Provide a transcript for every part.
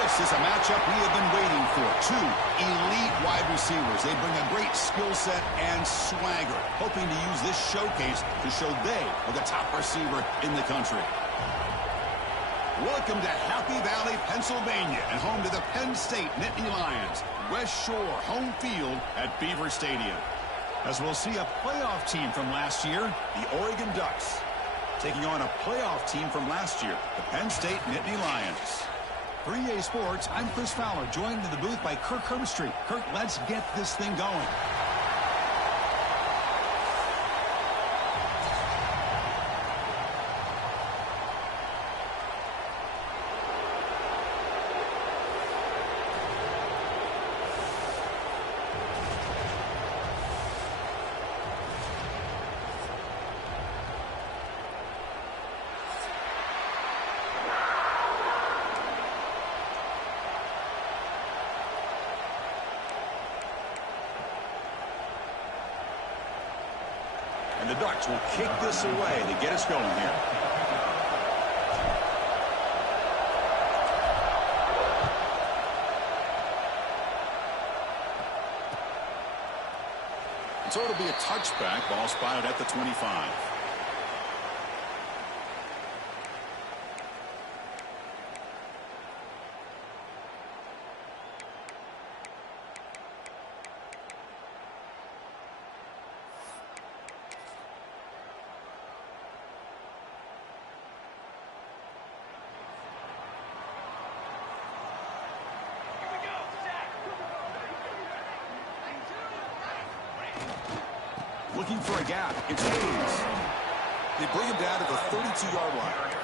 This is a matchup we have been waiting for. Two elite wide receivers. They bring a great skill set and swagger, hoping to use this showcase to show they are the top receiver in the country. Welcome to Happy Valley, Pennsylvania, and home to the Penn State Nittany Lions. West Shore home field at Beaver Stadium. As we'll see a playoff team from last year, the Oregon Ducks, taking on a playoff team from last year, the Penn State Nittany Lions. For EA Sports, I'm Chris Fowler, joined in the booth by Kirk Herbstreit. Kirk, let's get this thing going. And the Ducks will kick this away to get us going here. And so it'll be a touchback. Ball spotted at the 25. Looking for a gap. It's Hayes. They bring him down to the 32-yard line.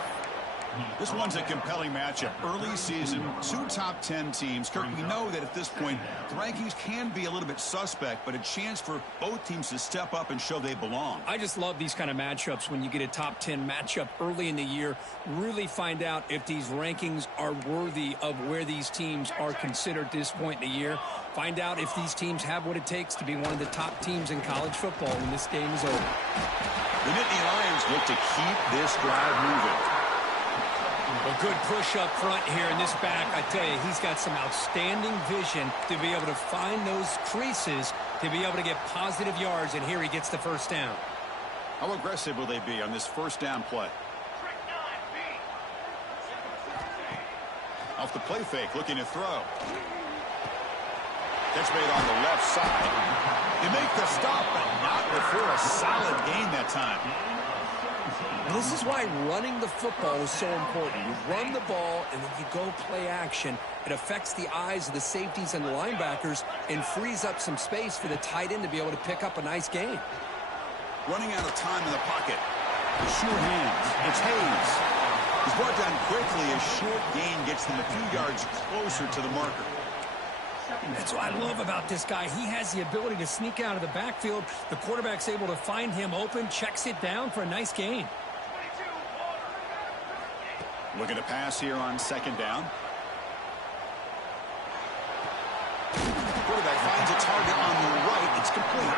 This one's a compelling matchup. Early season, two top 10 teams. Kirk, we know that at this point, the rankings can be a little bit suspect, but a chance for both teams to step up and show they belong. I just love these kind of matchups when you get a top 10 matchup early in the year. Really find out if these rankings are worthy of where these teams are considered at this point in the year. Find out if these teams have what it takes to be one of the top teams in college football when this game is over. The Nittany Lions look to keep this drive moving. A good push up front here in this back. I tell you, he's got some outstanding vision to be able to find those creases, to be able to get positive yards, and here he gets the first down. How aggressive will they be on this first down play? Off the play fake, looking to throw. Catch made on the left side. They make the stop, but not before a solid gain that time. This is why running the football is so important. You run the ball, and then you go play action. It affects the eyes of the safeties and the linebackers and frees up some space for the tight end to be able to pick up a nice gain. Running out of time in the pocket. The sure hands. It's Hayes. He's brought down quickly. A short gain gets them a few yards closer to the marker. That's what I love about this guy. He has the ability to sneak out of the backfield. The quarterback's able to find him open, checks it down for a nice gain. Looking to pass here on second down. Quarterback finds a target on the right. It's complete.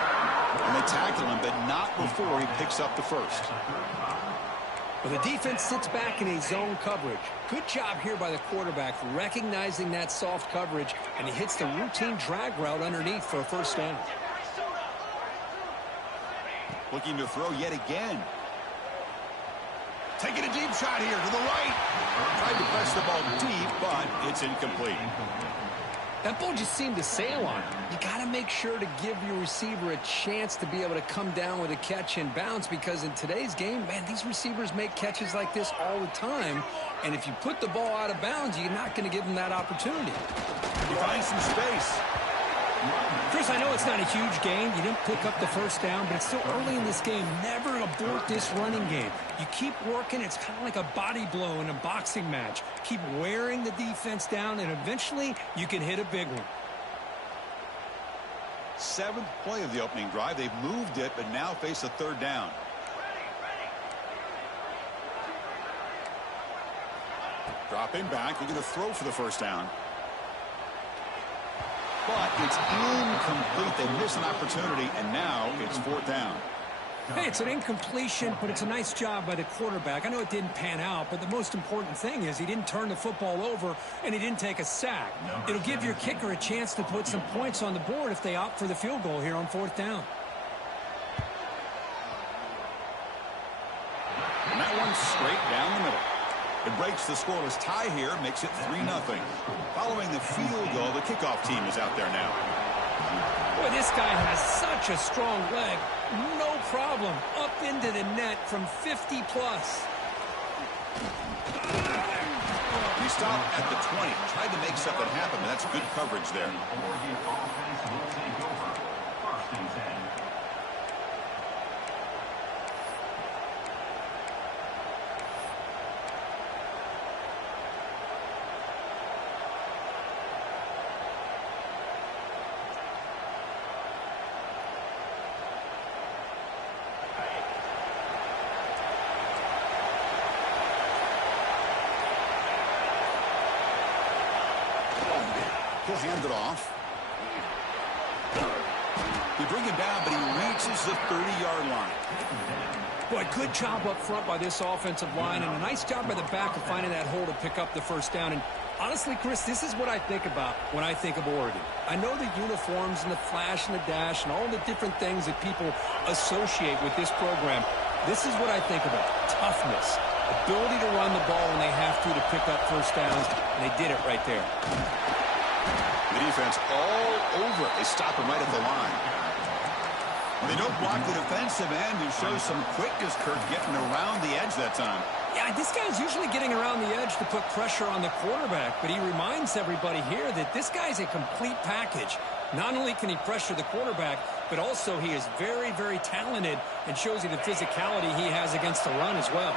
And they tackle him, but not before he picks up the first. Well, the defense sits back in a zone coverage. Good job here by the quarterback, recognizing that soft coverage, and he hits the routine drag route underneath for a first down. Looking to throw yet again. Taking a deep shot here to the right. Tried to press the ball deep, but it's incomplete. That ball just seemed to sail on him. You got to make sure to give your receiver a chance to be able to come down with a catch and bounce, because in today's game, man, these receivers make catches like this all the time. And if you put the ball out of bounds, you're not going to give them that opportunity. You find some space. Chris, I know it's not a huge gain. You didn't pick up the first down, but it's still early in this game. Never abort this running game. You keep working. It's kind of like a body blow in a boxing match. Keep wearing the defense down, and eventually you can hit a big one. Seventh play of the opening drive. They've moved it, but now face a third down. Dropping back. Looking to throw for the first down. But it's incomplete. They miss an opportunity, and now it's fourth down. Hey, it's an incompletion, but it's a nice job by the quarterback. I know it didn't pan out, but the most important thing is he didn't turn the football over and he didn't take a sack. It'll give your kicker a chance to put some points on the board if they opt for the field goal here on 4th down. And that one's straight down the middle. It breaks the scoreless tie here, makes it 3-0. Following the field goal, the kickoff team is out there now. Boy, this guy has such a strong leg. No problem. Up into the net from 50-plus. He stopped at the 20. Tried to make something happen, but that's good coverage there. He'll hand it off. They bring him down, but he reaches the 30-yard line. Boy, good job up front by this offensive line, and a nice job by the back of finding that hole to pick up the first down. And honestly, Chris, this is what I think about when I think of Oregon. I know the uniforms and the flash and the dash and all the different things that people associate with this program. This is what I think about. Toughness. Ability to run the ball when they have to pick up first downs, and they did it right there. The defense all over it. They stop him right at the line. When they don't block the defensive end, who shows some quickness, Kirk, getting around the edge that time. Yeah, this guy's usually getting around the edge to put pressure on the quarterback, but he reminds everybody here that this guy's a complete package. Not only can he pressure the quarterback, but also he is very, very talented and shows you the physicality he has against the run as well.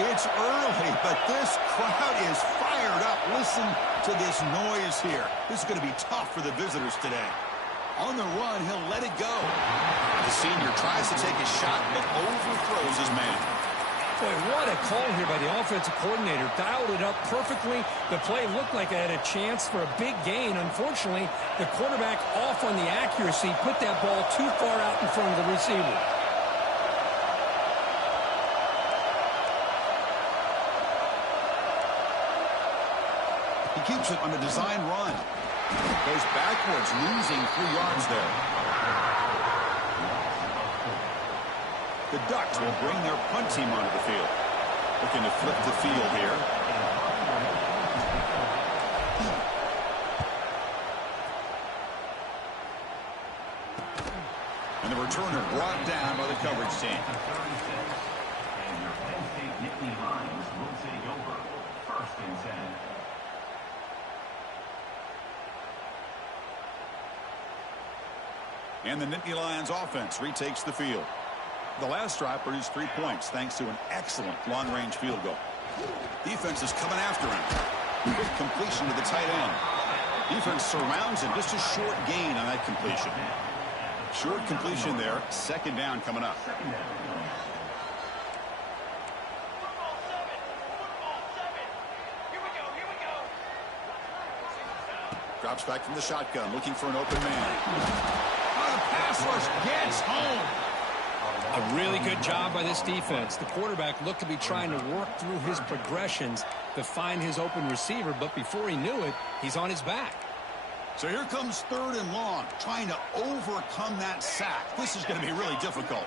It's early, but this crowd is fired up. Listen to this noise here. This is going to be tough for the visitors today. On the run, he'll let it go. The senior tries to take a shot, but overthrows his man. Boy, what a call here by the offensive coordinator. Dialed it up perfectly. The play looked like it had a chance for a big gain. Unfortunately, the quarterback off on the accuracy, put that ball too far out in front of the receiver. He keeps it on a design run. Goes backwards, losing 3 yards there. The Ducks will bring their punt team onto the field. Looking to flip the field here. And the returner brought down by the coverage team. And your Penn State Nittany Lions will take over. 1st and 10. And the Nittany Lions offense retakes the field. The last drive produced 3 points thanks to an excellent long-range field goal. Defense is coming after him. Quick completion to the tight end. Defense surrounds him. Just a short gain on that completion. Short completion there. 2nd down coming up. Drops back from the shotgun, looking for an open man. Pass rush gets home. A really good job by this defense. The quarterback looked to be trying to work through his progressions to find his open receiver, but before he knew it, he's on his back. So here comes 3rd and long, trying to overcome that sack. This is going to be really difficult.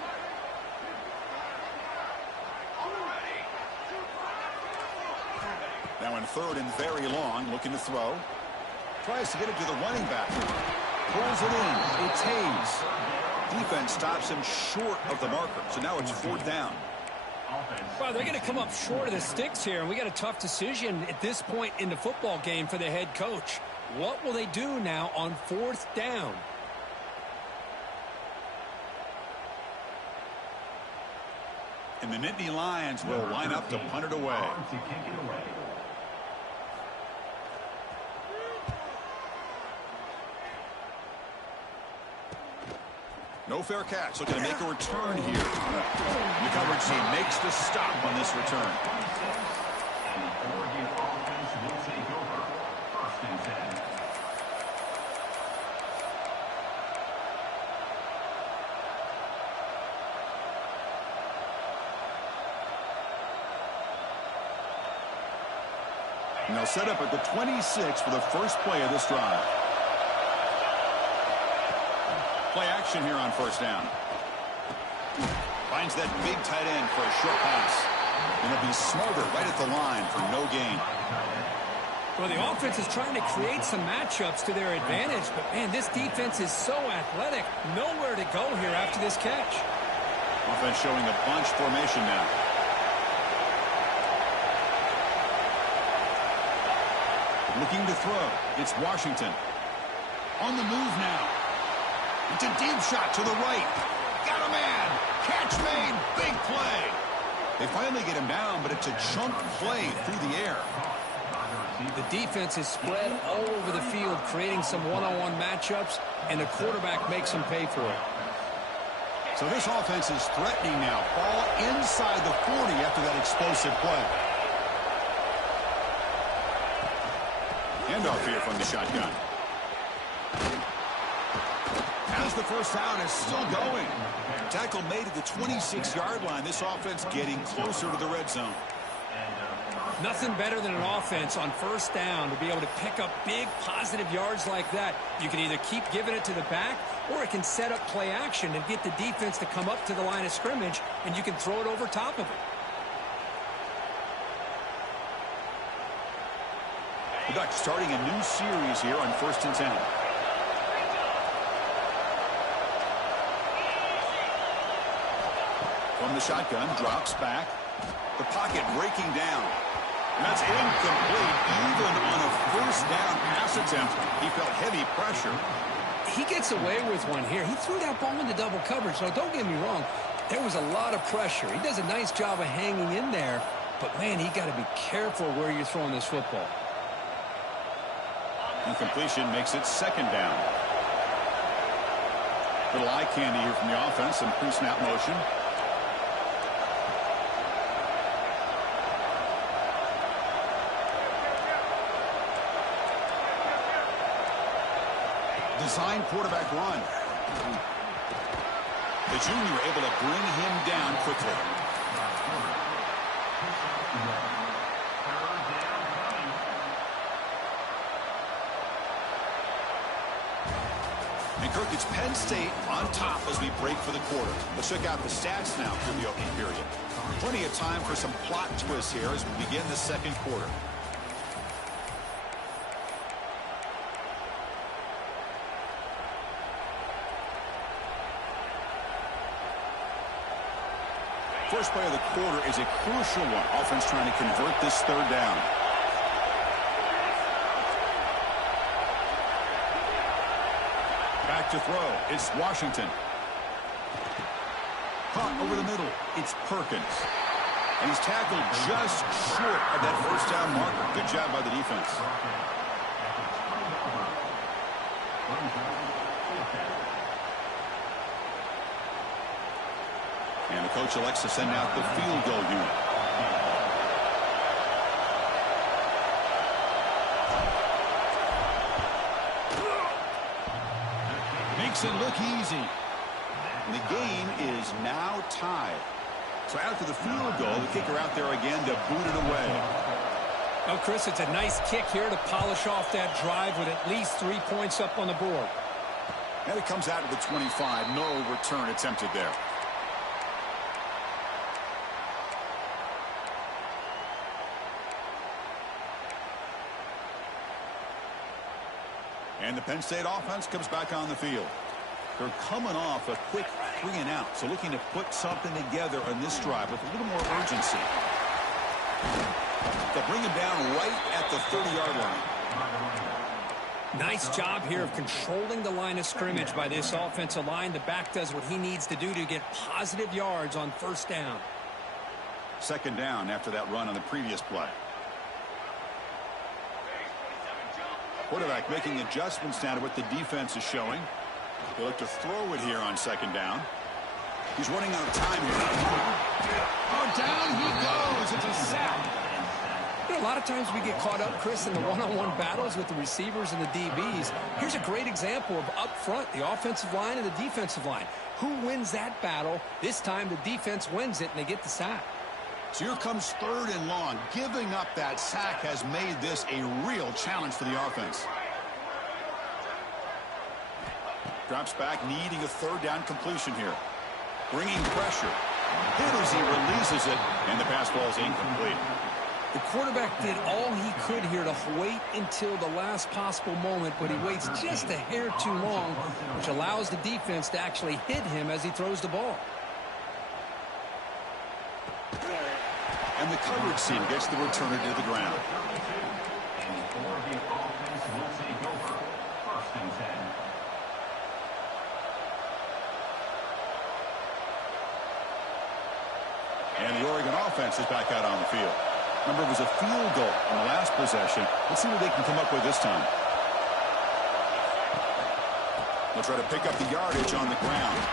Now in 3rd and very long, looking to throw. Tries to get it to the running back. Pulls it in. It's Hayes. Defense stops him short of the marker. So now it's 4th down. Well, they're going to come up short of the sticks here, and we got a tough decision at this point in the football game for the head coach. What will they do now on 4th down? And the Nittany Lions will line up to punt it away. No fair catch. Looking to make a return here. The coverage team makes the stop on this return. And the Oregon offense will take over. 1st and 10. And they'll set up at the 26 for the first play of this drive. Play action here on first down. Finds that big tight end for a short pass. And it'll be smarter right at the line for no gain. Well, the offense is trying to create some matchups to their advantage, but, man, this defense is so athletic. Nowhere to go here after this catch. Offense showing a bunch formation now. Looking to throw. It's Washington. On the move now. It's a deep shot to the right. Got a man. Catch made. Big play. They finally get him down, but it's a chunk play through the air. The defense is spread all over the field, creating some one-on-one matchups, and the quarterback makes them pay for it. So this offense is threatening now. Ball inside the 40 after that explosive play. Handoff here from the shotgun. As the first down is still going. Tackle made at the 26-yard line. This offense getting closer to the red zone. Nothing better than an offense on first down to be able to pick up big positive yards like that. You can either keep giving it to the back, or it can set up play action and get the defense to come up to the line of scrimmage, and you can throw it over top of it. The Ducks starting a new series here on 1st and 10. From the shotgun, drops back. The pocket breaking down. And that's incomplete. Even on a first down pass attempt, he felt heavy pressure. He gets away with one here. He threw that ball into double coverage. Now, don't get me wrong. There was a lot of pressure. He does a nice job of hanging in there. But, man, he got to be careful where you're throwing this football. Incompletion makes it 2nd down. Little eye candy here from the offense. Some pre-snap motion. Design quarterback run. The junior able to bring him down quickly. And Kirk, it's Penn State on top as we break for the quarter. Let's check out the stats now through the opening period. Plenty of time for some plot twists here as we begin the 2nd quarter. First play of the quarter is a crucial one. Offense trying to convert this 3rd down. Back to throw. It's Washington. Caught over the middle. It's Perkins. And he's tackled just short of that first down marker. Good job by the defense. And the coach elects to send out the field goal unit. Makes it look easy. And the game is now tied. So after the field goal, the kicker out there again to boot it away. Well, Chris, it's a nice kick here to polish off that drive with at least 3 points up on the board. And it comes out to the 25. No return attempted there. And the Penn State offense comes back on the field. They're coming off a quick 3 and out, so looking to put something together on this drive with a little more urgency. They'll bring him down right at the 30-yard line. Nice job here of controlling the line of scrimmage by this offensive line. The back does what he needs to do to get positive yards on first down. 2nd down after that run on the previous play. Quarterback making adjustments now to what the defense is showing. They look to throw it here on 2nd down. He's running out of time here. Oh, down he goes. It's a sack. You know, a lot of times we get caught up, Chris, in the one-on-one battles with the receivers and the DBs. Here's a great example of up front, the offensive line and the defensive line. Who wins that battle? This time the defense wins it, and they get the sack. So here comes 3rd and long. Giving up that sack has made this a real challenge for the offense. Drops back, needing a 3rd down completion here. Bringing pressure. Hit as he releases it, and the pass ball is incomplete. The quarterback did all he could here to wait until the last possible moment, but he waits just a hair too long, which allows the defense to actually hit him as he throws the ball. And the coverage team gets the returner to the ground. And the Oregon offense is back out on the field. Remember, it was a field goal in the last possession. Let's see what they can come up with this time. They'll try to pick up the yardage on the ground.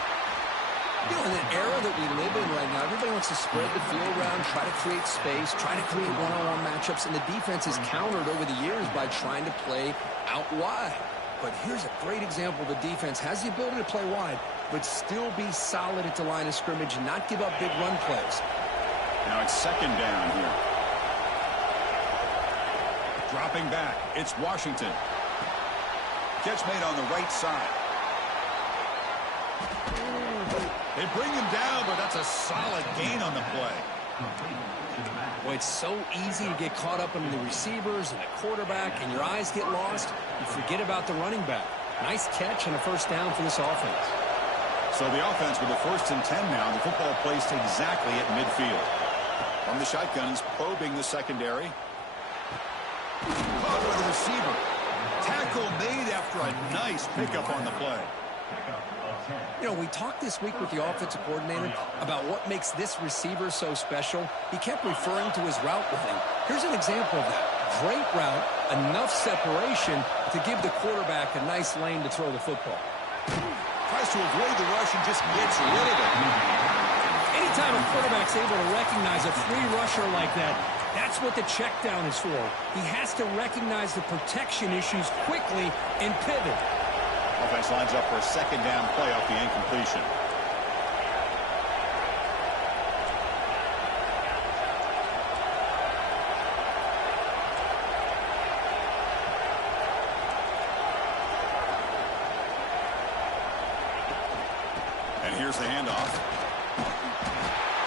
You know, in the era that we live in right now, everybody wants to spread the field around, try to create space, try to create one-on-one matchups, and the defense is countered over the years by trying to play out wide. But here's a great example. The defense has the ability to play wide, but still be solid at the line of scrimmage and not give up big run plays. Now it's 2nd down here. Dropping back, it's Washington. Catch made on the right side. They bring him down, but that's a solid gain on the play. Boy, it's so easy to get caught up in the receivers and the quarterback, and your eyes get lost. You forget about the running back. Nice catch and a 1st down for this offense. So the offense with a 1st and 10 now. The football placed exactly at midfield. From the shotgun, he's probing the secondary. Caught by the receiver. Tackle made after a nice pickup on the play. You know, we talked this week with the offensive coordinator about what makes this receiver so special. He kept referring to his route running. Here's an example of that. Great route, enough separation to give the quarterback a nice lane to throw the football. Tries to avoid the rush and just gets rid of it. Anytime a quarterback's able to recognize a free rusher like that, that's what the check down is for. He has to recognize the protection issues quickly and pivot. Offense lines up for a 2nd down play off the incompletion. And here's the handoff.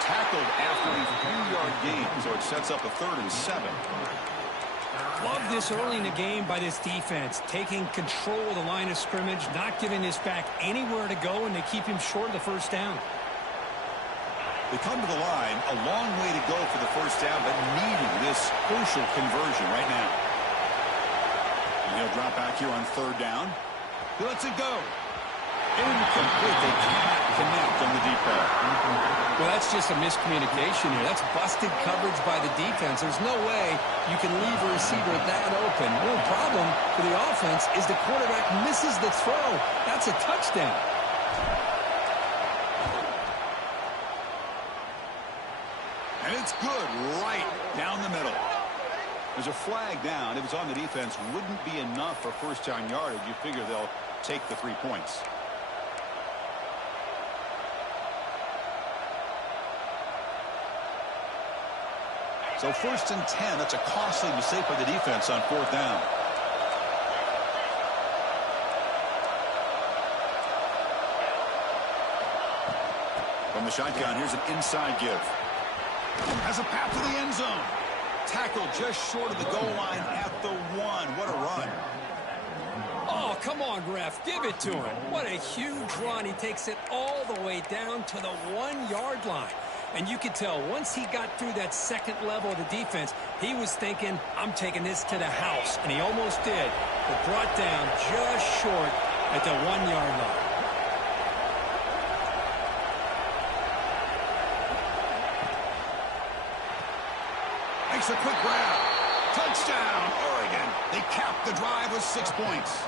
Tackled after a 3-yard gain, so it sets up a 3rd and 7. Love this early in the game by this defense, taking control of the line of scrimmage, not giving this back anywhere to go, and they keep him short of the 1st down. They come to the line, a long way to go for the 1st down, but needing this crucial conversion right now. And he'll drop back here on 3rd down. He lets it go. Incomplete. They cannot connect on the deep ball. Well, that's just a miscommunication here. That's busted coverage by the defense. There's no way you can leave a receiver that open. The problem for the offense is the quarterback misses the throw. That's a touchdown. And it's good right down the middle. There's a flag down. If it's on the defense, wouldn't be enough for 1st down yardage. You figure they'll take the 3 points. So 1st and 10, that's a costly mistake by the defense on 4th down. From the shotgun, here's an inside give. Has a path to the end zone. Tackled just short of the goal line at the 1. What a run. Oh, come on, ref. Give it to him. What a huge run. He takes it all the way down to the 1-yard line. And you could tell once he got through that 2nd level of the defense, he was thinking, I'm taking this to the house. And he almost did, but brought down just short at the 1-yard line. Makes a quick grab. Touchdown, Oregon. They cap the drive with 6 points.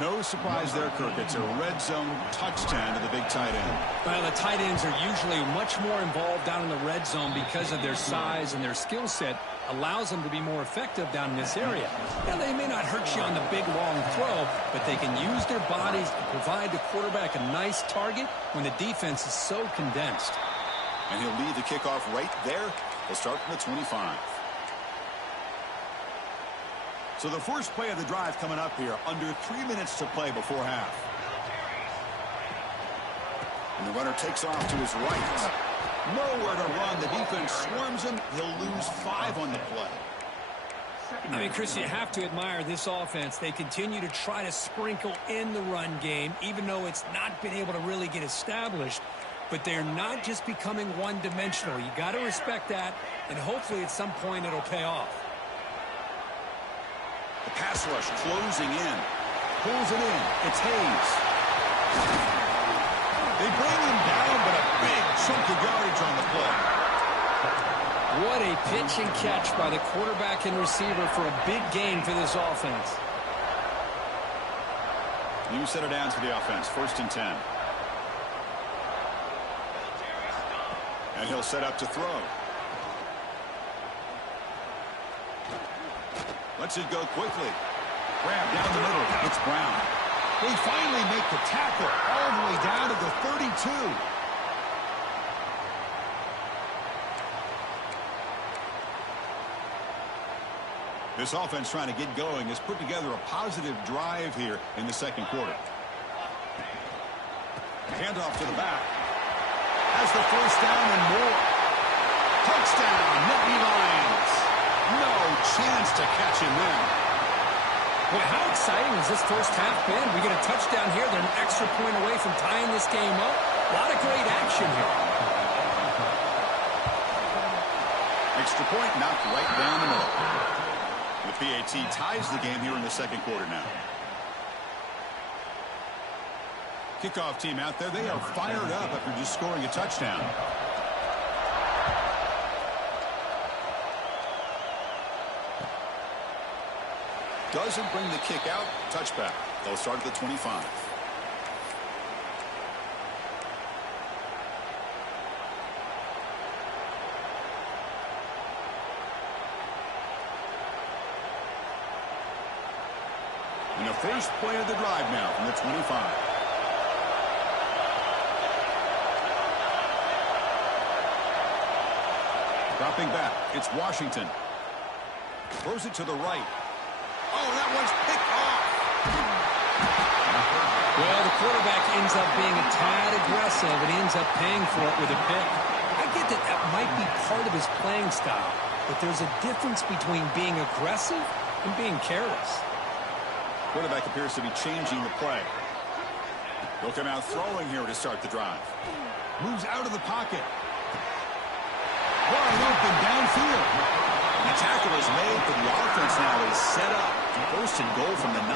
No surprise there, Kirk. It's a red zone touchdown to the big tight end. Well, the tight ends are usually much more involved down in the red zone because of their size, and their skill set allows them to be more effective down in this area. Now, they may not hurt you on the big, long throw, but they can use their bodies to provide the quarterback a nice target when the defense is so condensed. And he'll lead the kickoff right there. He'll start from the 25. So the first play of the drive coming up here. Under 3 minutes to play before half. And the runner takes off to his right. Nowhere to run. The defense swarms him. He'll lose 5 on the play. I mean, Chris, you have to admire this offense. They continue to try to sprinkle in the run game, even though it's not been able to really get established. But they're not just becoming one-dimensional. You got to respect that, and hopefully at some point it'll pay off. The pass rush closing in. Pulls it in. It's Hayes. They bring him down, but a big chunk of yardage on the play. What a pitch and catch by the quarterback and receiver for a big gain for this offense. New set of downs for the offense. 1st and 10. And he'll set up to throw. Lets it go quickly. Grab down the middle. It's Brown. They finally make the tackle all the way down to the 32. This offense trying to get going has put together a positive drive here in the second quarter. Handoff to the back. Has the first down and more. Touchdown, Nittany Lions. No chance to catch him there. Boy, how exciting has this first half been? We get a touchdown here. They're an extra point away from tying this game up. A lot of great action here. Extra point knocked right down the middle. The PAT ties the game here in the second quarter now. Kickoff team out there. They are fired up after just scoring a touchdown. Doesn't bring the kick out. Touchback. They'll start at the 25. And the first play of the drive now from the 25. Dropping back. It's Washington. Throws it to the right. Oh, that one's picked off. Well, the quarterback ends up being a tad aggressive and ends up paying for it with a pick. I get that that might be part of his playing style, but there's a difference between being aggressive and being careless. Quarterback appears to be changing the play. He'll come out throwing here to start the drive. Moves out of the pocket. Wide open downfield. The tackle is made, but the offense now is set up. 1st and goal from the 9.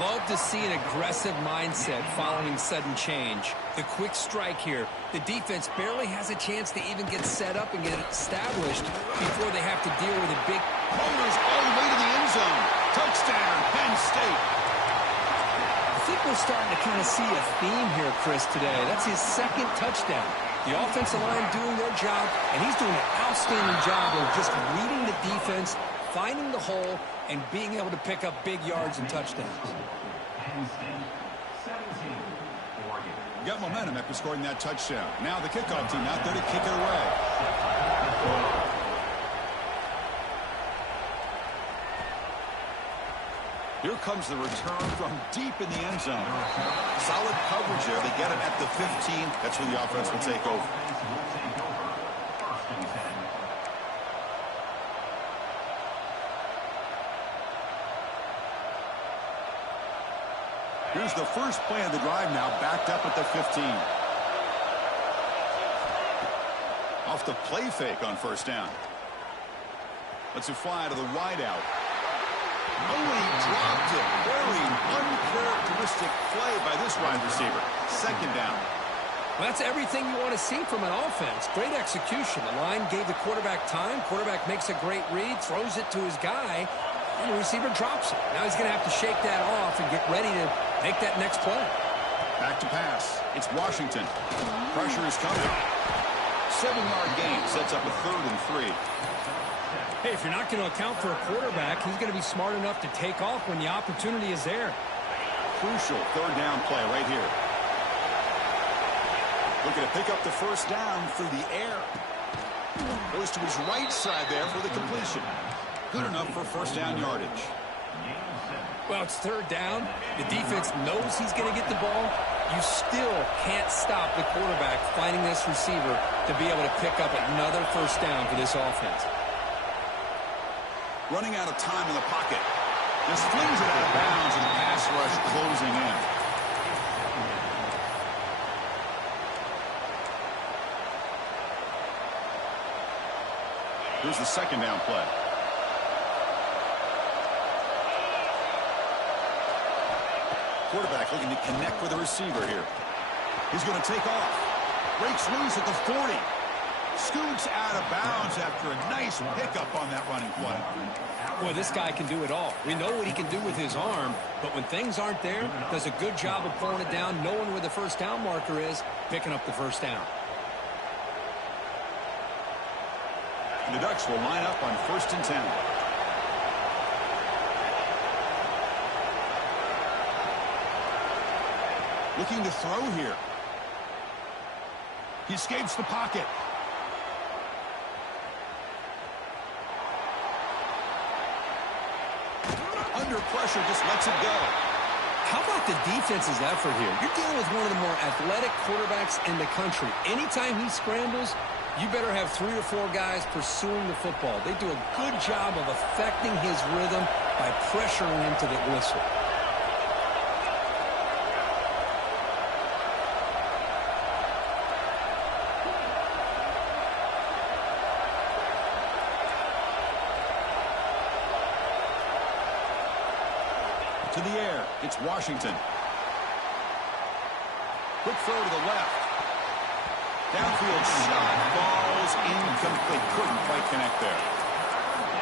Love to see an aggressive mindset following sudden change. The quick strike here. The defense barely has a chance to even get set up and get established before they have to deal with a big... Motors all the way to the end zone. Touchdown, Penn State. I think we're starting to kind of see a theme here, Chris, today. That's his 2nd touchdown. The offensive line doing their job, and he's doing an outstanding job of just reading the defense, finding the hole, and being able to pick up big yards and touchdowns. Got momentum after scoring that touchdown. Now the kickoff team out there to kick it away. Here comes the return from deep in the end zone. Solid coverage there. They get it at the 15. That's where the offense will take over. Here's the first play of the drive now, backed up at the 15. Off the play fake on 1st down. Lets it fly to the wideout. Oh, and he dropped it. Very uncharacteristic play by this wide receiver. 2nd down. Well, that's everything you want to see from an offense. Great execution. The line gave the quarterback time. Quarterback makes a great read, throws it to his guy, and the receiver drops it. Now he's going to have to shake that off and get ready to make that next play. Back to pass. It's Washington. Pressure is coming. 7-yard gain sets up a 3rd and 3. Hey, if you're not going to account for a quarterback, he's going to be smart enough to take off when the opportunity is there. Crucial 3rd down play right here. Looking to pick up the first down through the air. Goes to his right side there for the completion. Good enough for first down yardage. Well, it's third down. The defense knows he's going to get the ball. You still can't stop the quarterback finding this receiver to be able to pick up another first down for this offense. Running out of time in the pocket. Just flings it out of bounds and pass rush closing in. Here's the second down play. Quarterback looking to connect with the receiver here. He's going to take off. Breaks loose at the 40. Scoots out of bounds after a nice pickup on that running play. Boy, this guy can do it all. We know what he can do with his arm, but when things aren't there, does a good job of pulling it down, knowing where the first down marker is, picking up the first down. The Ducks will line up on 1st and 10. Looking to throw here. He escapes the pocket. Under pressure, just lets it go. How about the defense's effort here? You're dealing with one of the more athletic quarterbacks in the country. Anytime he scrambles, you better have 3 or 4 guys pursuing the football. They do a good job of affecting his rhythm by pressuring him to the whistle. To the air, it's Washington. Quick throw to the left. Downfield shot falls incomplete. Couldn't quite connect there.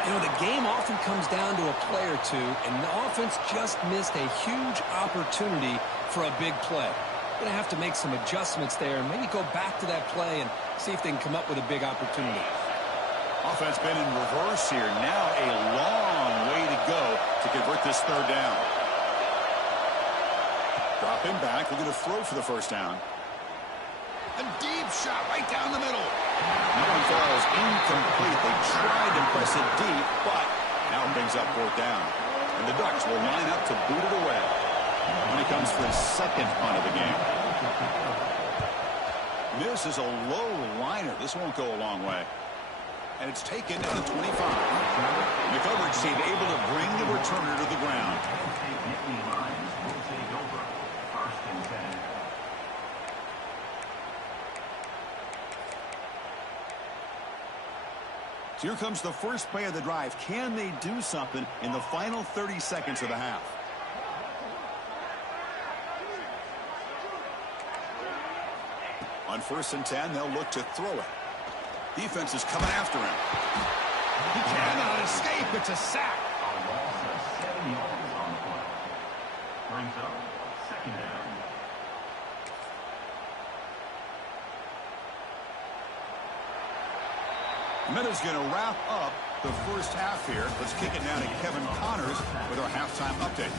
You know, the game often comes down to a play or two, and the offense just missed a huge opportunity for a big play. Going to have to make some adjustments there, and maybe go back to that play and see if they can come up with a big opportunity. Offense been in reverse here. Now a long way to go to convert this third down. Drop him back. We're going to throw for the first down. A deep shot right down the middle. That one falls incomplete. They tried to press it deep, but now it brings up 4th down. And the Ducks will line up to boot it away when it comes for his second punt of the game. This is a low liner. This won't go a long way. And it's taken at the 25. The coverage team able to bring the returner to the ground. So here comes the first play of the drive. Can they do something in the final 30 seconds of the half? On 1st and 10, they'll look to throw it. Defense is coming after him. He cannot escape. It's a sack. A loss of 7 yards on the play. Brings up 2nd down. Minutes going to wrap up the first half here. Let's kick it down to Kevin Connors with our halftime update.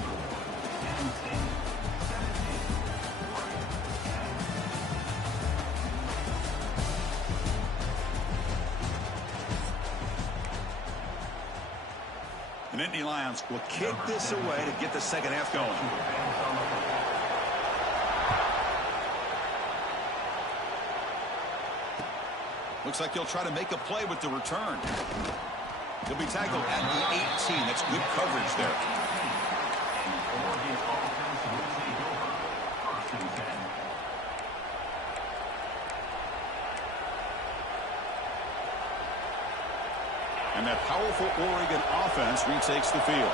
The Nittany Lions will kick this away to get the second half going. Looks like he'll try to make a play with the return. He'll be tackled at the 18. That's good coverage there. And that powerful Oregon offense retakes the field.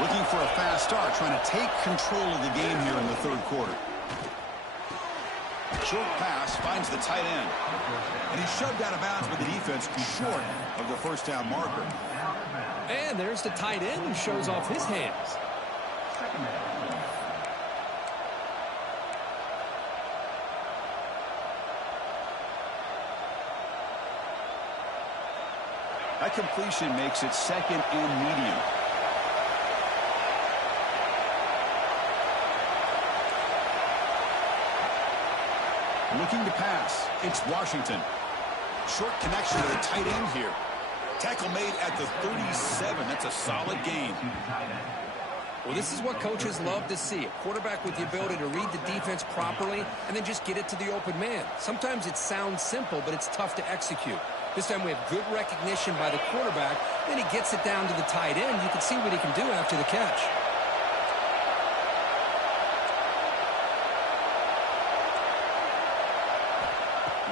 Looking for a fast start, trying to take control of the game here in the third quarter. Short pass finds the tight end. And he's shoved out of bounds with the defense short of the first down marker. And there's the tight end who shows off his hands. That completion makes it 2nd and medium. Looking to pass. It's Washington. Short connection to the tight end here. Tackle made at the 37. That's a solid gain. Well, this is what coaches love to see. A quarterback with the ability to read the defense properly and then just get it to the open man. Sometimes it sounds simple, but it's tough to execute. This time we have good recognition by the quarterback. Then he gets it down to the tight end. You can see what he can do after the catch.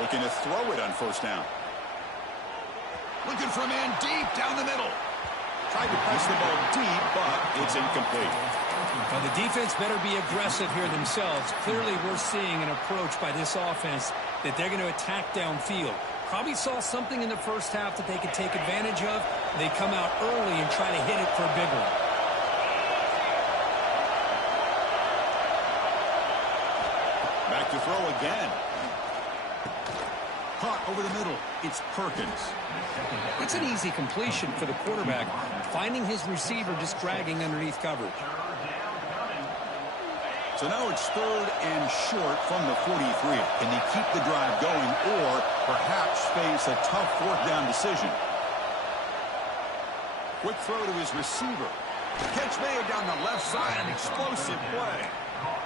Looking to throw it on first down. Looking for a man deep down the middle. Tried to press the ball deep, but it's incomplete. Well, the defense better be aggressive here themselves. Clearly, we're seeing an approach by this offense that they're going to attack downfield. Probably saw something in the first half that they could take advantage of. They come out early and try to hit it for a big one. Back to throw again. Caught over the middle. It's Perkins. It's an easy completion for the quarterback, finding his receiver just dragging underneath coverage. So now it's 3rd and short from the 43. Can they keep the drive going or perhaps face a tough 4th down decision? Quick throw to his receiver. Catch made down the left side. An explosive play.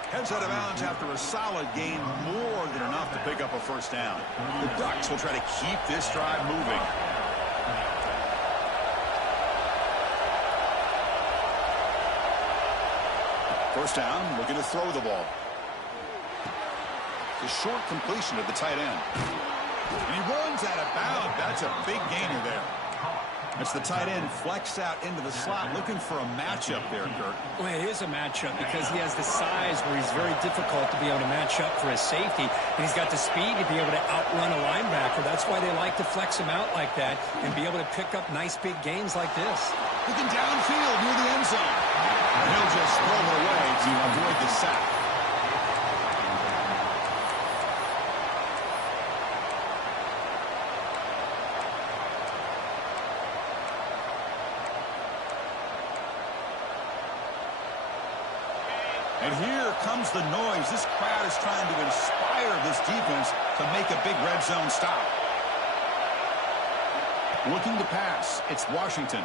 Heads out of bounds after a solid gain, more than enough to pick up a first down. The Ducks will try to keep this drive moving. First down, looking to throw the ball. The short completion of the tight end. And he runs out of bounds. That's a big gainer there. That's the tight end flexed out into the slot, looking for a matchup there, Kurt. Well, it is a matchup because he has the size where he's very difficult to be able to match up for his safety, and he's got the speed to be able to outrun a linebacker. That's why they like to flex him out like that and be able to pick up nice big gains like this. Looking downfield near the end zone. And he'll just throw it away to avoid the sack. And here comes the noise. This crowd is trying to inspire this defense to make a big red zone stop. Looking to pass. It's Washington.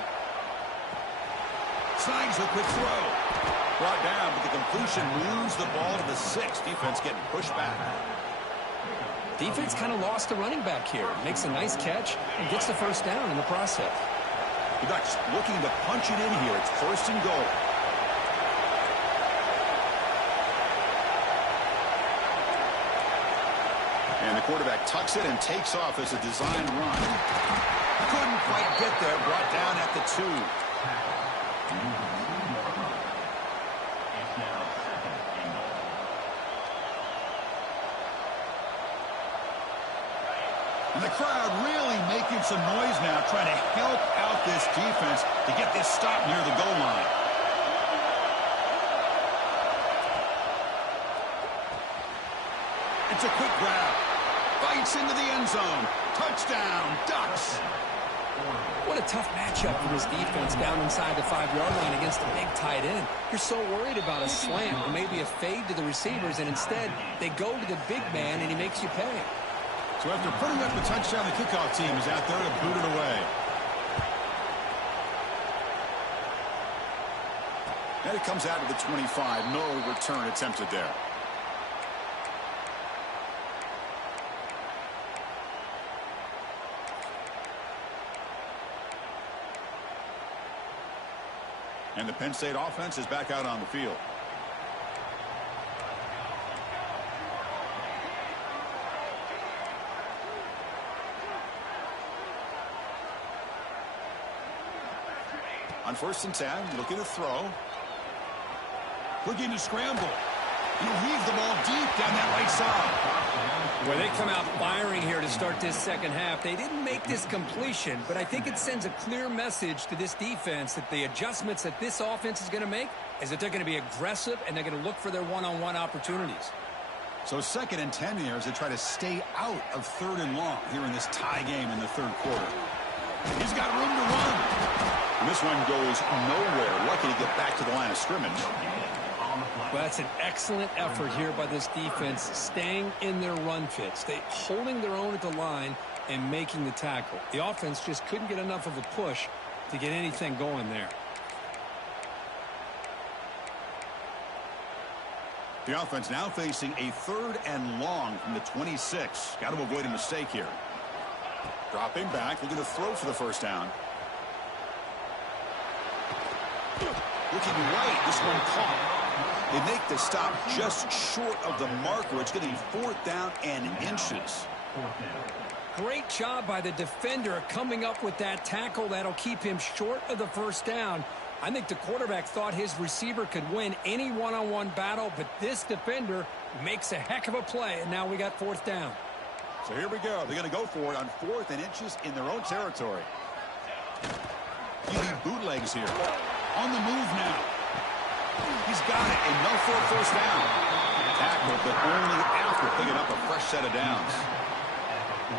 Snags a quick throw. Brought down, but the completion moves the ball to the 6. Defense getting pushed back. Defense kind of lost the running back here. Makes a nice catch and gets the first down in the process. The Ducks looking to punch it in here. It's 1st and goal. And the quarterback tucks it and takes off as a design run. Couldn't quite get there. Brought down at the 2. And the crowd really making some noise now, trying to help out this defense to get this stop near the goal line. It's a quick grab. Bites into the end zone. Touchdown, Ducks. What a tough matchup for this defense down inside the 5-yard line against the big tight end. You're so worried about a slant or maybe a fade to the receivers, and instead they go to the big man and he makes you pay. So after putting up the touchdown, the kickoff team is out there to boot it away. And it comes out to the 25. No return attempted there. And the Penn State offense is back out on the field. On 1st and 10, looking to throw. Looking to scramble. He'll heave the ball deep down that right side. Well, they come out firing here to start this second half. They didn't make this completion, but I think it sends a clear message to this defense that the adjustments that this offense is going to make is that they're going to be aggressive and they're going to look for their one-on-one opportunities. So 2nd and 10 here as they try to stay out of 3rd and long here in this tie game in the 3rd quarter. He's got room to run. And this one goes nowhere. Lucky to get back to the line of scrimmage. On the play. Well, that's an excellent effort here by this defense, staying in their run fit, holding their own at the line and making the tackle. The offense just couldn't get enough of a push to get anything going there. The offense now facing a 3rd and long from the 26. Got to avoid a mistake here. Dropping back, looking to throw for the first down. Looking right, this one caught. They make the stop just short of the marker. It's going to be 4th down and inches. Great job by the defender coming up with that tackle that'll keep him short of the first down. I think the quarterback thought his receiver could win any one-on-one battle, but this defender makes a heck of a play, and now we got 4th down. So here we go. They're going to go for it on 4th and inches in their own territory. Using bootlegs here. On the move now. He's got it. Enough for a first down. Tackled, but only after picking up a fresh set of downs.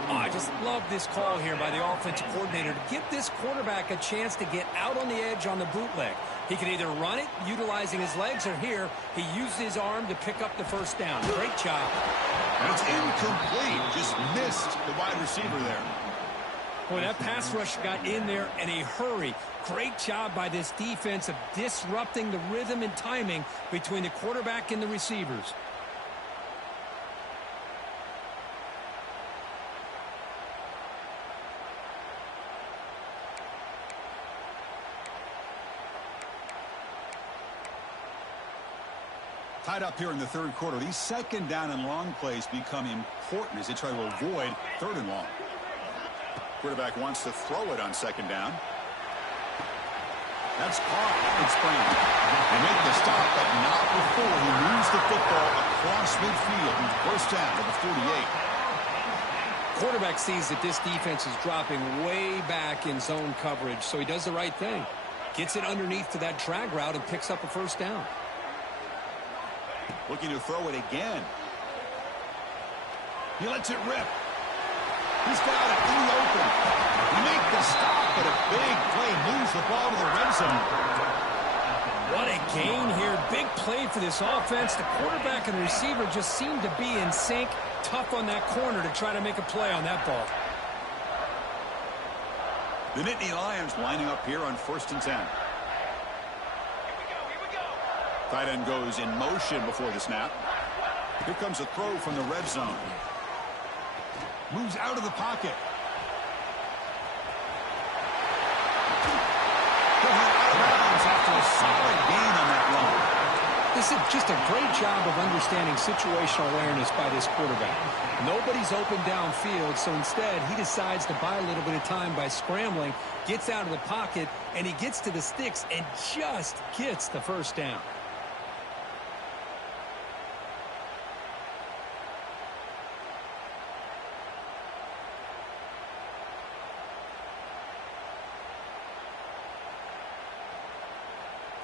Oh, I just love this call here by the offensive coordinator to give this quarterback a chance to get out on the edge on the bootleg. He can either run it, utilizing his legs, or here, he used his arm to pick up the first down. Great job. And it's incomplete. Just missed the wide receiver there. Boy, that pass rush got in there in a hurry. Great job by this defense of disrupting the rhythm and timing between the quarterback and the receivers. Tied up here in the 3rd quarter. These 2nd down and long plays become important as they try to avoid 3rd and long. Quarterback wants to throw it on 2nd down. That's caught. It's Brown. They make the stop, but not before he moves the football across midfield. 1st down to the 48. Quarterback sees that this defense is dropping way back in zone coverage, so he does the right thing. Gets it underneath to that drag route and picks up a 1st down. Looking to throw it again. He lets it rip. He's got it in the open. He makes the stop, but a big play moves the ball to the red zone. What a gain here. Big play for this offense. The quarterback and the receiver just seem to be in sync. Tough on that corner to try to make a play on that ball. The Nittany Lions lining up here on 1st and 10. Tight end goes in motion before the snap. Here comes a throw from the red zone. Moves out of the pocket. He'll head out of bounds after a solid gain on that run. This is just a great job of understanding situational awareness by this quarterback. Nobody's open downfield, so instead he decides to buy a little bit of time by scrambling, gets out of the pocket, and he gets to the sticks and just gets the 1st down.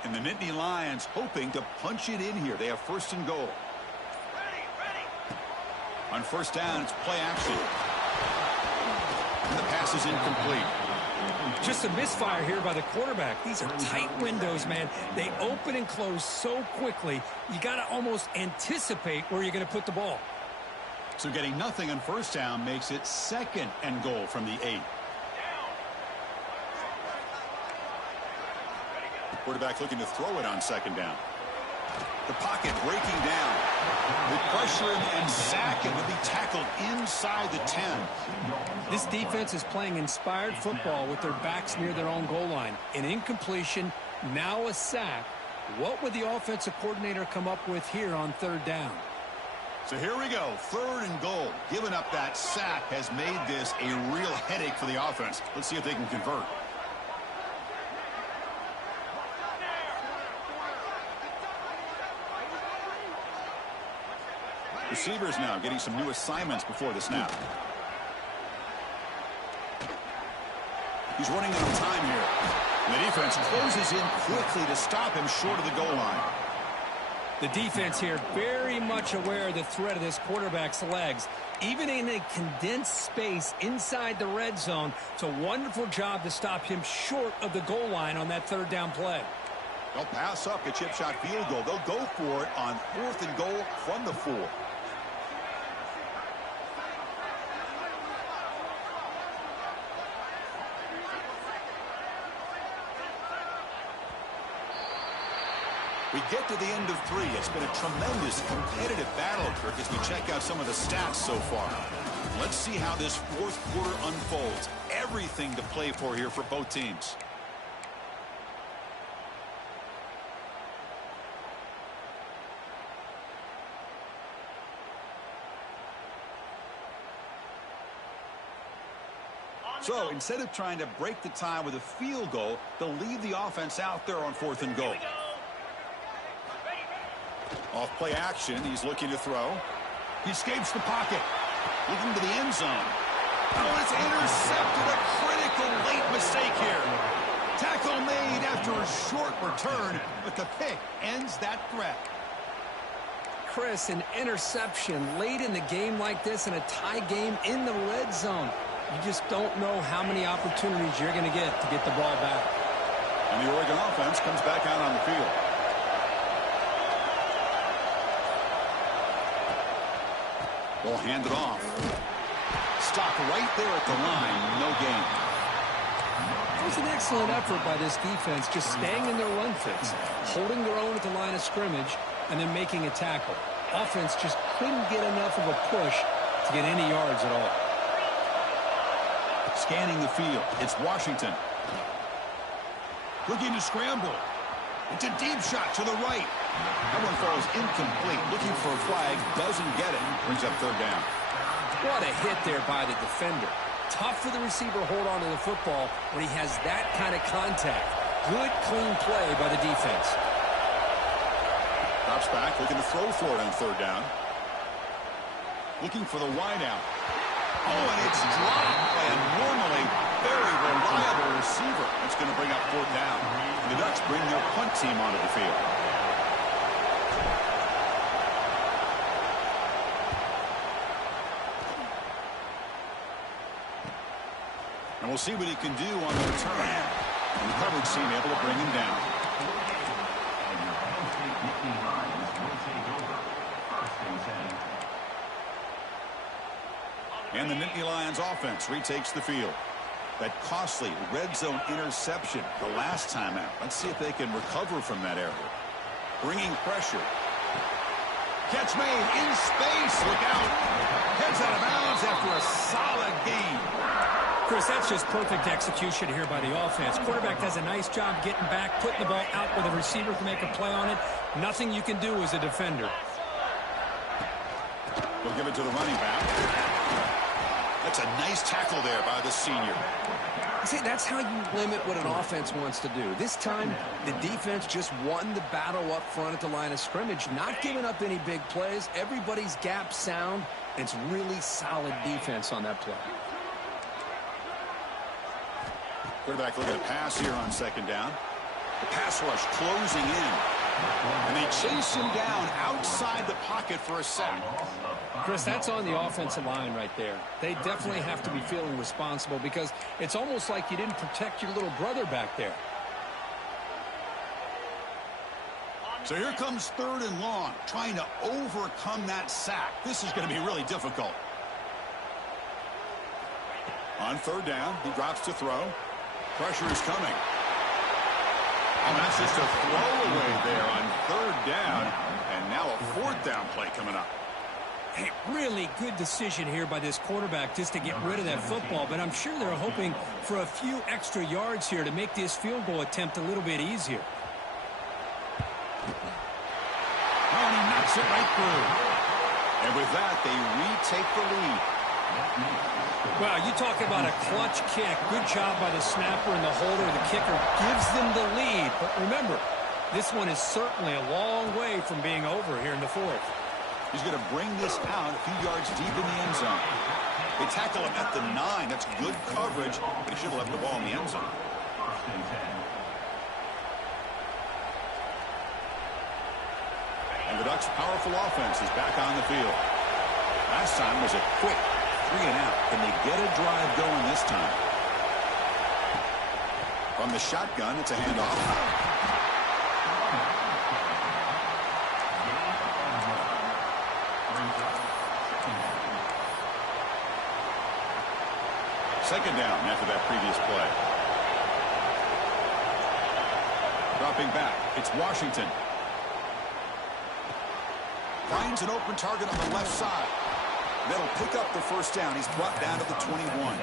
And the Nittany Lions hoping to punch it in here. They have 1st and goal. On 1st down, it's play action. And the pass is incomplete. Just a misfire here by the quarterback. These are tight windows, man. They open and close so quickly, you got to almost anticipate where you're going to put the ball. So getting nothing on 1st down makes it 2nd and goal from the 8. Quarterback looking to throw it on 2nd down. The pocket breaking down. They pressure him and sack him. He'll be tackled inside the 10. This defense is playing inspired football with their backs near their own goal line. An incompletion, now a sack. What would the offensive coordinator come up with here on 3rd down? So here we go. 3rd and goal. Giving up that sack has made this a real headache for the offense. Let's see if they can convert. Receivers now getting some new assignments before the snap. He's running out of time here. And the defense closes in quickly to stop him short of the goal line. The defense here very much aware of the threat of this quarterback's legs. Even in a condensed space inside the red zone, it's a wonderful job to stop him short of the goal line on that 3rd down play. They'll pass up a chip shot field goal. They'll go for it on 4th and goal from the 4. We get to the end of 3. It's been a tremendous competitive battle, Kirk, as we check out some of the stats so far. Let's see how this 4th quarter unfolds. Everything to play for here for both teams. So instead of trying to break the tie with a field goal, they'll leave the offense out there on 4th and goal. Off play action, he's looking to throw. He escapes the pocket, looking to the end zone. Oh, it's intercepted. A critical late mistake here. Tackle made after a short return, but the pick ends that threat. Chris, an interception late in the game like this in a tie game in the red zone. You just don't know how many opportunities you're going to get the ball back. And the Oregon offense comes back out on the field. They'll hand it off. Stop right there at the line. No gain. It was an excellent effort by this defense, just staying in their run fits, holding their own at the line of scrimmage, and then making a tackle. Offense just couldn't get enough of a push to get any yards at all. Scanning the field. It's Washington. Looking to scramble. It's a deep shot to the right. That one falls incomplete. Looking for a flag. Doesn't get it. Brings up 3rd down. What a hit there by the defender. Tough for the receiver to hold on to the football when he has that kind of contact. Good, clean play by the defense. Drops back. Looking to throw for it on 3rd down. Looking for the wideout. Oh, and it's dropped by a normally very reliable receiver. That's going to bring up 4th down. And the Ducks bring their punt team onto the field. And we'll see what he can do on the return. And the coverage team able to bring him down. And your Penn State Nittany Lions will take over. 1st and 10. And the Nittany Lions offense retakes the field. That costly red zone interception the last time out. Let's see if they can recover from that error. Bringing pressure. Catch made in space. Look out. Heads out of bounds after a solid gain. Chris, that's just perfect execution here by the offense. Quarterback does a nice job getting back, putting the ball out where the receiver can make a play on it. Nothing you can do as a defender. They'll give it to the running back. That's a nice tackle there by the senior. See, that's how you limit what an offense wants to do. This time, the defense just won the battle up front at the line of scrimmage, not giving up any big plays. Everybody's gap sound. It's really solid defense on that play. Quarterback looking to pass here on 2nd down. The pass rush closing in. And they chase him down outside the pocket for a sack. Chris, that's on the offensive line right there. They definitely have to be feeling responsible because it's almost like you didn't protect your little brother back there. So here comes 3rd and long, trying to overcome that sack. This is going to be really difficult. On 3rd down, he drops to throw. Pressure is coming. And that's just a throwaway there on 3rd down. And now a 4th down play coming up. Hey, really good decision here by this quarterback just to get rid of that football. But I'm sure they're hoping for a few extra yards here to make this field goal attempt a little bit easier. Oh, and he knocks it right through. And with that, they retake the lead. Wow, you talk about a clutch kick. Good job by the snapper and the holder. The kicker gives them the lead. But remember, this one is certainly a long way from being over here in the 4th. He's going to bring this out a few yards deep in the end zone. They tackle him at the 9. That's good coverage, but he should have left the ball in the end zone. 1st and 10. And the Ducks' powerful offense is back on the field. Last time was a quick 3 and out. Can they get a drive going this time? From the shotgun, it's a handoff. Second down after that previous play. Dropping back, it's Washington. Finds an open target on the left side. That'll pick up the first down. He's brought down to the 21.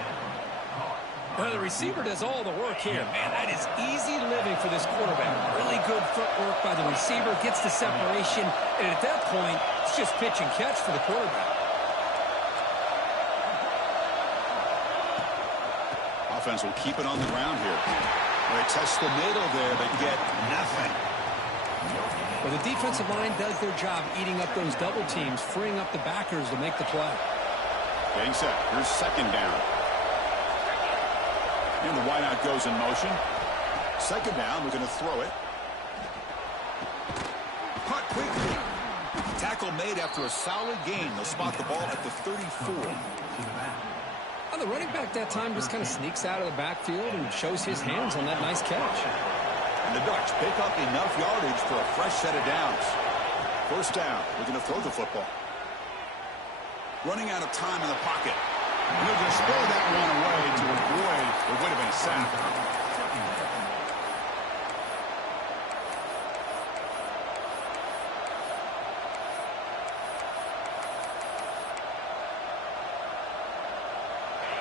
Well, the receiver does all the work here. Man, that is easy living for this quarterback. Really good footwork by the receiver. Gets the separation. And at that point, it's just pitch and catch for the quarterback. Offense will keep it on the ground here. They test the middle there, but get nothing. Well, the defensive line does their job eating up those double teams, freeing up the backers to make the play. Getting set. Here's second down. And the wideout goes in motion. Second down, we're going to throw it. Caught quickly. Tackle made after a solid gain. They'll spot the ball at the 34. Well, the running back that time just kind of sneaks out of the backfield and shows his hands on that nice catch. And the Ducks pick up enough yardage for a fresh set of downs. First down, we're going to throw the football. Running out of time in the pocket. And he'll just throw that one away to avoid what would have been a sack.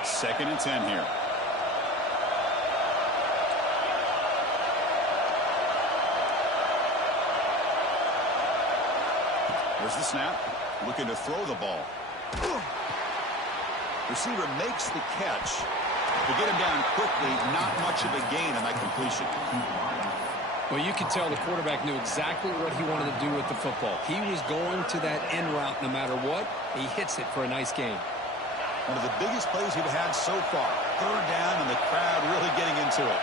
Second and 10 here. There's the snap. Looking to throw the ball. Receiver makes the catch. To get him down quickly, not much of a gain on that completion. Well, you can tell the quarterback knew exactly what he wanted to do with the football. He was going to that end route no matter what. He hits it for a nice gain. One of the biggest plays we've had so far. Third down and the crowd really getting into it.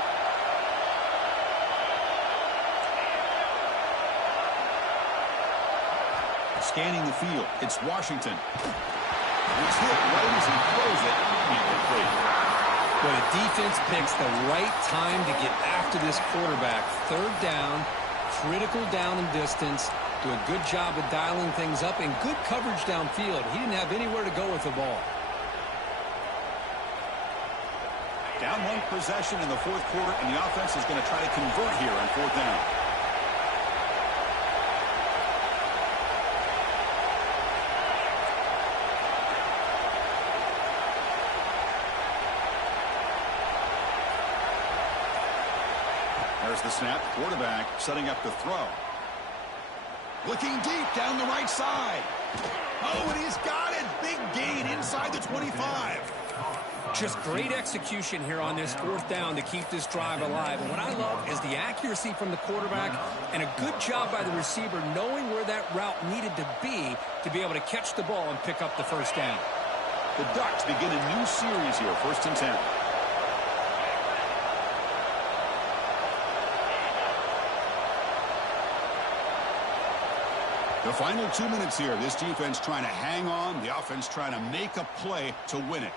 Scanning the field. It's Washington. He's hit right as he throws it. Incomplete. Well, the defense picks the right time to get after this quarterback. Third down, critical down and distance. Do a good job of dialing things up and good coverage downfield. He didn't have anywhere to go with the ball. Down one possession in the fourth quarter, and the offense is going to try to convert here on fourth down. There's the snap. Quarterback setting up the throw. Looking deep down the right side. Oh, and he's got it. Big gain inside the 25. Just great execution here on this fourth down to keep this drive alive. And what I love is the accuracy from the quarterback and a good job by the receiver knowing where that route needed to be able to catch the ball and pick up the first down. The Ducks begin a new series here, 1st and 10. The final 2 minutes here. This defense trying to hang on. The offense trying to make a play to win it.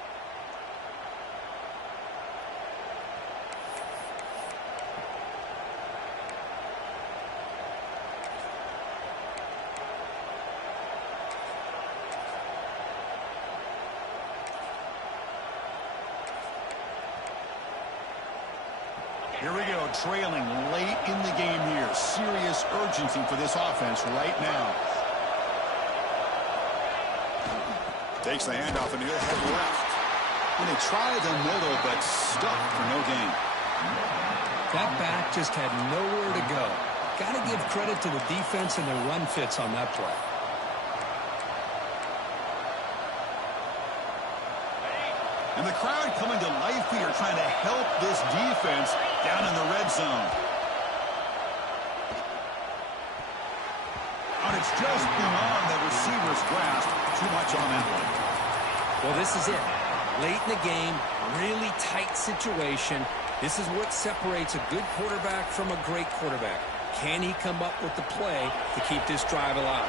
Here we go, trailing late in the game here. Serious urgency for this offense right now. Takes the handoff and he'll head left. And they try the middle, but stuck for no gain. That back just had nowhere to go. Got to give credit to the defense and their run fits on that play. And the crowd coming to life here, trying to help this defense down in the red zone. And it's just beyond the receiver's grasp. Too much on that one. Well, this is it. Late in the game, really tight situation. This is what separates a good quarterback from a great quarterback. Can he come up with the play to keep this drive alive?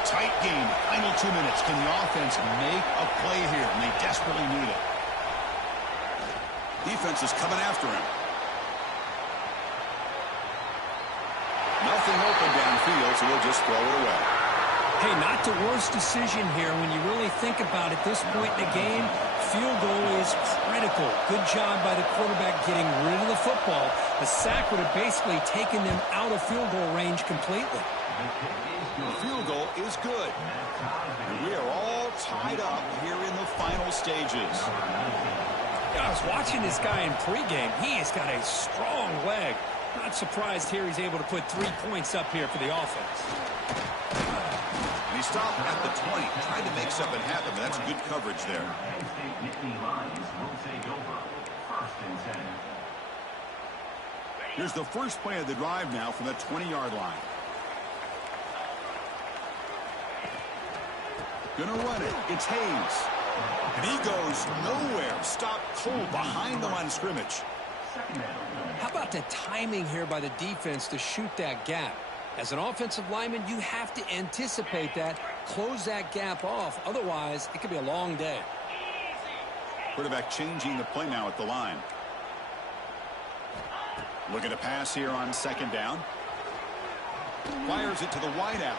Tight game, final 2 minutes. Can the offense make a play here? And they desperately need it. Defense is coming after him. Nothing open downfield, so he'll just throw it away. Hey, not the worst decision here when you really think about it. This point in the game, field goal is critical. Good job by the quarterback getting rid of the football. The sack would have basically taken them out of field goal range completely. The field goal is good. And we are all tied up here in the final stages. Yeah, I was watching this guy in pregame. He has got a strong leg. Not surprised here he's able to put 3 points up here for the offense. And he stopped at the 20, tried to make something happen, but that's good coverage there. Penn State Nittany Lions will take over. 1st and 10. Here's the first play of the drive now from the 20-yard line. Gonna run it. It's Hayes. And he goes nowhere. Stopped cold behind the line of scrimmage. How about the timing here by the defense to shoot that gap? As an offensive lineman, you have to anticipate that, close that gap off. Otherwise, it could be a long day. Quarterback changing the play now at the line. Looking to pass here on 2nd down. Fires it to the wideout.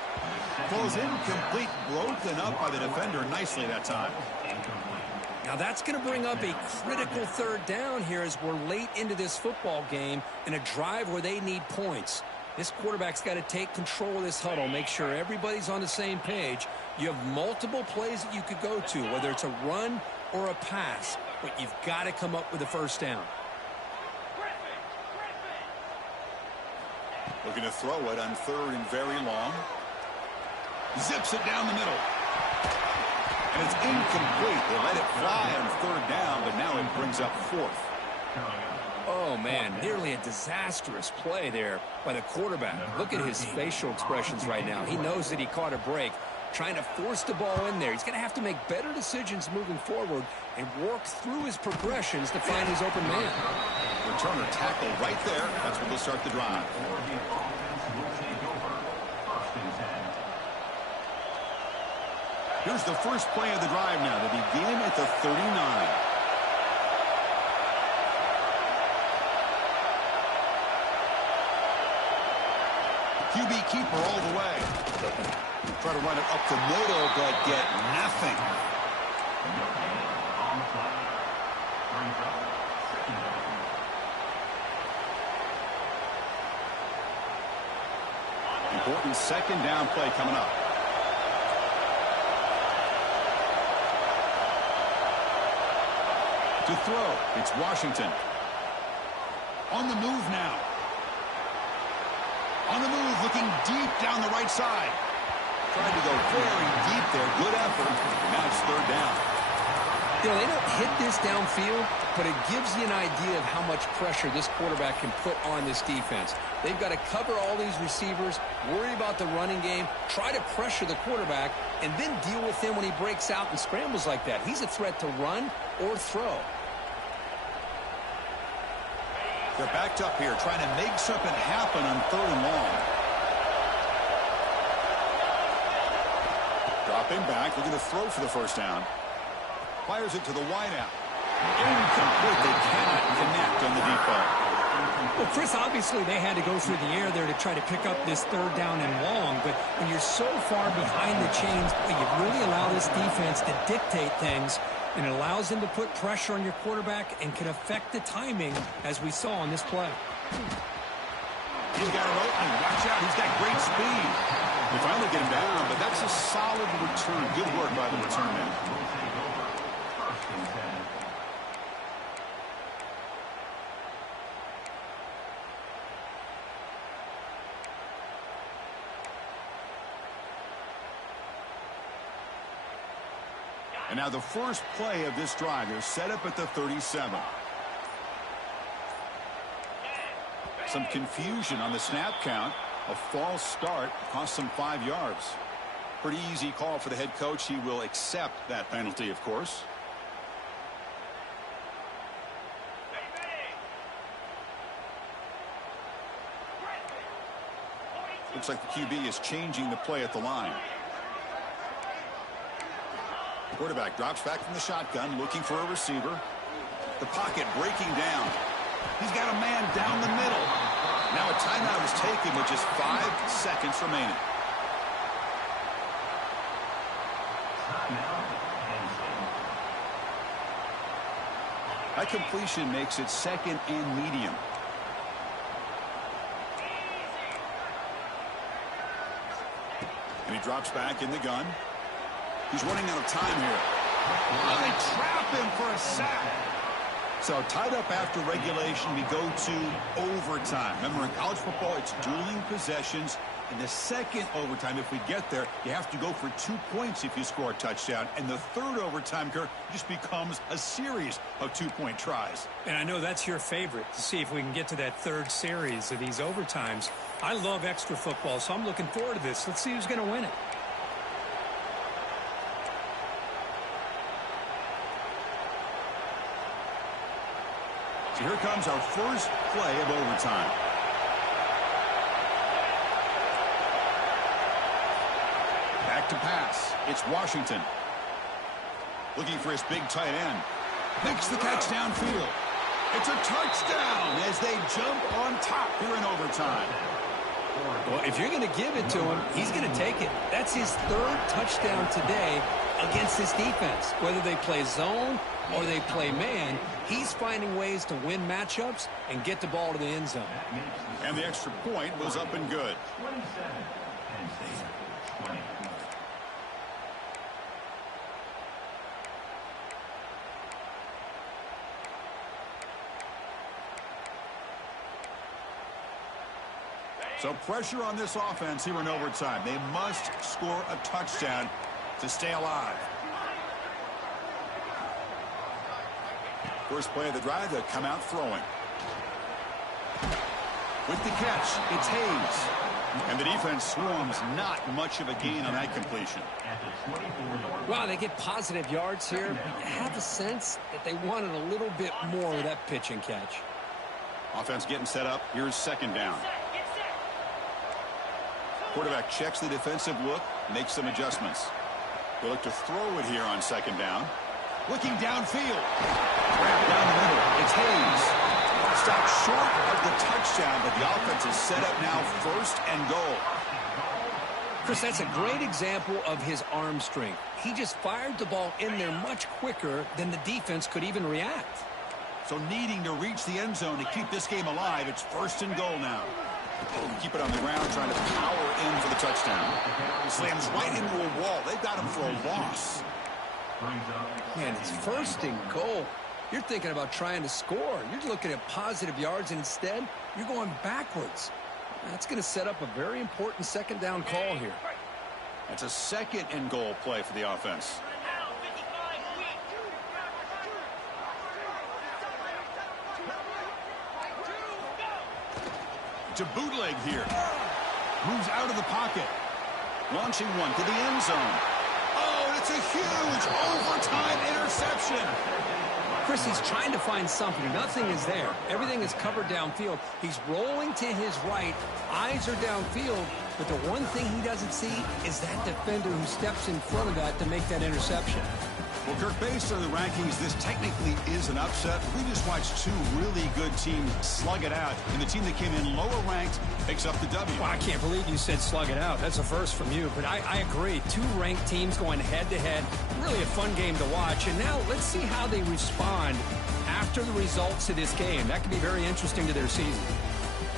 Throws incomplete, broken up by the defender nicely that time. Now that's going to bring up a critical 3rd down here as we're late into this football game in a drive where they need points. This quarterback's got to take control of this huddle, make sure everybody's on the same page. You have multiple plays that you could go to, whether it's a run or a pass, but you've got to come up with a 1st down. Looking to throw it on 3rd and very long. Zips it down the middle. And it's incomplete. They let it fly on 3rd down, but now it brings up 4th. Oh, man, nearly a disastrous play there by the quarterback. Look at his facial expressions right now. He knows that he caught a break, trying to force the ball in there. He's going to have to make better decisions moving forward and work through his progressions to find his open man. Returner tackle right there. That's what will start the drive. Here's the first play of the drive now. They begin at the 39. QB keeper all the way. Try to run it up the middle, but get nothing. Important 2nd down play coming up. To throw, it's Washington. On the move now. On the move, looking deep down the right side. Tried to go very deep there. Good effort. Now it's 3rd down. You know, they don't hit this downfield, but it gives you an idea of how much pressure this quarterback can put on this defense. They've got to cover all these receivers, worry about the running game, try to pressure the quarterback, and then deal with him when he breaks out and scrambles like that. He's a threat to run or throw. They're backed up here, trying to make something happen on 3rd and long. Dropping back, looking to throw for the 1st down. Fires it to the wideout. Incomplete. They cannot connect on the deep ball. Well, Chris, obviously they had to go through the air there to try to pick up this 3rd down and long, but when you're so far behind the chains, you really allow this defense to dictate things, and it allows them to put pressure on your quarterback and can affect the timing, as we saw on this play. He's got an opening. Watch out. He's got great speed. They finally get him down, but that's a solid return. Good work by the return man. And now the first play of this drive. They're set up at the 37. Some confusion on the snap count. A false start cost them 5 yards. Pretty easy call for the head coach. He will accept that penalty, of course. Looks like the QB is changing the play at the line. Quarterback drops back from the shotgun, looking for a receiver. The pocket breaking down. He's got a man down the middle. Now a timeout is taken with just 5 seconds remaining. Now, Penn State. That completion makes it second and medium. And he drops back in the gun. He's running out of time here. Oh, they trap him for a sack. So tied up after regulation, we go to overtime. Remember, in college football, it's dueling possessions. In the second overtime, if we get there, you have to go for 2 points if you score a touchdown. And the third overtime, Kirk, just becomes a series of 2-point tries. And I know that's your favorite, to see if we can get to that third series of these overtimes. I love extra football, so I'm looking forward to this. Let's see who's going to win it. So here comes our first play of overtime. Back to pass. It's Washington. Looking for his big tight end. Makes the catch downfield. It's a touchdown as they jump on top here in overtime. Well, if you're going to give it to him, he's going to take it. That's his third touchdown today against this defense. Whether they play zone or they play man, he's finding ways to win matchups and get the ball to the end zone. And the extra point was up and good. 27, Penn State, 20. So pressure on this offense here in overtime. They must score a touchdown to stay alive. First play of the drive, they'll come out throwing. With the catch, it's Hayes. And the defense swarms, not much of a gain on that completion. Wow, they get positive yards here. You have a sense that they wanted a little bit more of that pitch and catch. Offense getting set up. Here's second down. Quarterback checks the defensive look, makes some adjustments. They look to throw it here on second down. Looking downfield. Wrapped down the middle. It's Hayes. Stopped short of the touchdown, but the offense is set up now first and goal. Chris, that's a great example of his arm strength. He just fired the ball in there much quicker than the defense could even react. So needing to reach the end zone to keep this game alive, it's first and goal now. Keep it on the ground, trying to power in for the touchdown. Slams right into a wall. They've got him for a loss. Man, it's first and goal. You're thinking about trying to score. You're looking at positive yards, and instead, you're going backwards. That's going to set up a very important second down call here. That's a second and goal play for the offense. To bootleg here. Moves out of the pocket. Launching one to the end zone. Oh, and it's a huge overtime interception. Chris, he's trying to find something. Nothing is there. Everything is covered downfield. He's rolling to his right. Eyes are downfield. But the one thing he doesn't see is that defender who steps in front of that to make that interception. Well, Kirk, based on the rankings, this technically is an upset. We just watched two really good teams slug it out, and the team that came in lower ranked picks up the W. Well, I can't believe you said slug it out. That's a first from you, but I agree. Two ranked teams going head-to-head. Really a fun game to watch. And now let's see how they respond after the results of this game. That could be very interesting to their season.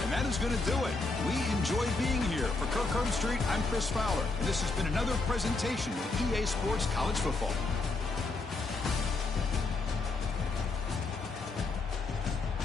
And that is going to do it. We enjoy being here. For Kirk Herbstreit, I'm Chris Fowler, and this has been another presentation of EA Sports College Football.